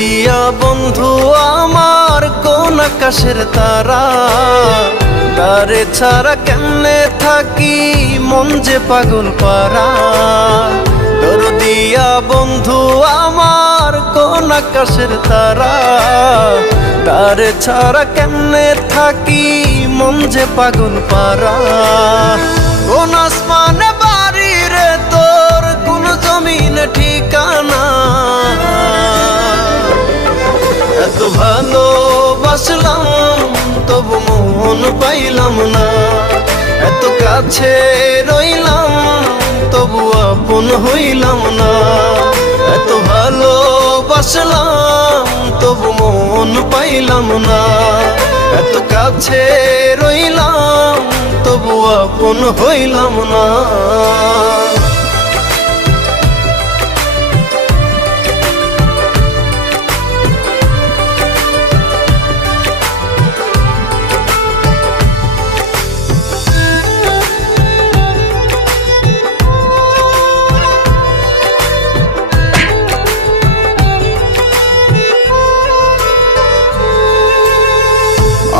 দরদিয়া বন্ধু আমার কোন আকাশের তারা, তারে ছাড়া কেমনে থাকি মন যে পাগল পারা। দরদিয়া বন্ধু আমার কোন আকাশের তারা, তারে ছাড়া কেমনে থাকি মন যে পাগল পারা। কোন আসমানে বাড়ি রে তোর, কোন জমিনে ঠিকানা, এত ভালোবাসলাম তবু মন পাইলাম না। এত কাছে রইলাম তবু আপন হইলাম না। এত ভালোবাসলাম তবু মন পাইলাম না। এত কাছে রইলাম তবু আপন হইলাম না।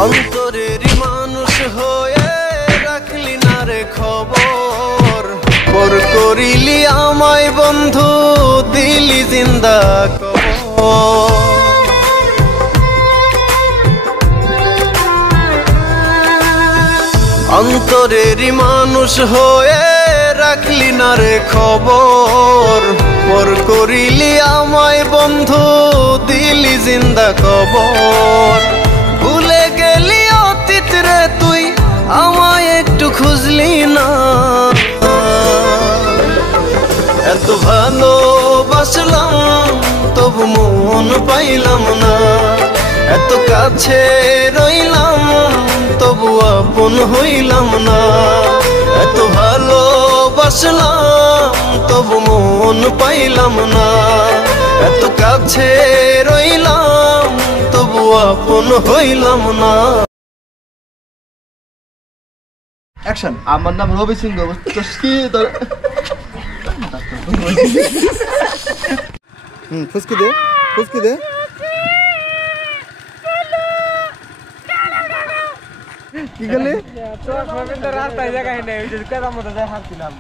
অন্তরেরই মানুষ হয়ে রাখলি না রে খবর, পর করিলি আমায় বন্ধু দিলি জিন্দা কবর। অন্তরেরই মানুষ হয়ে রাখলি না রে খবর, পর করিলি আমায় বন্ধু দিলি জিন্দা কবর। ভুলে গেলি অতীত রে তুই আমায় একটু খুঁজলি না। এত ভালোবাসলাম তবু মন পাইলাম না। এত কাছে রইলাম তবু আপন হইলাম না। এত ভালোবাসলাম তবু মন পাইলাম না। এত কাছে রইলাম তবু আপন হইলাম না। অ্যাকশন। আমার নাম রবি সিংহ, বুঝছিস কি তোর? ফুসকি দে, ফুসকি দে। কি গেলে? রাস্তায় জায়গায় নেই, ওই যে কেদার মতো যায় হাঁটছিলাম।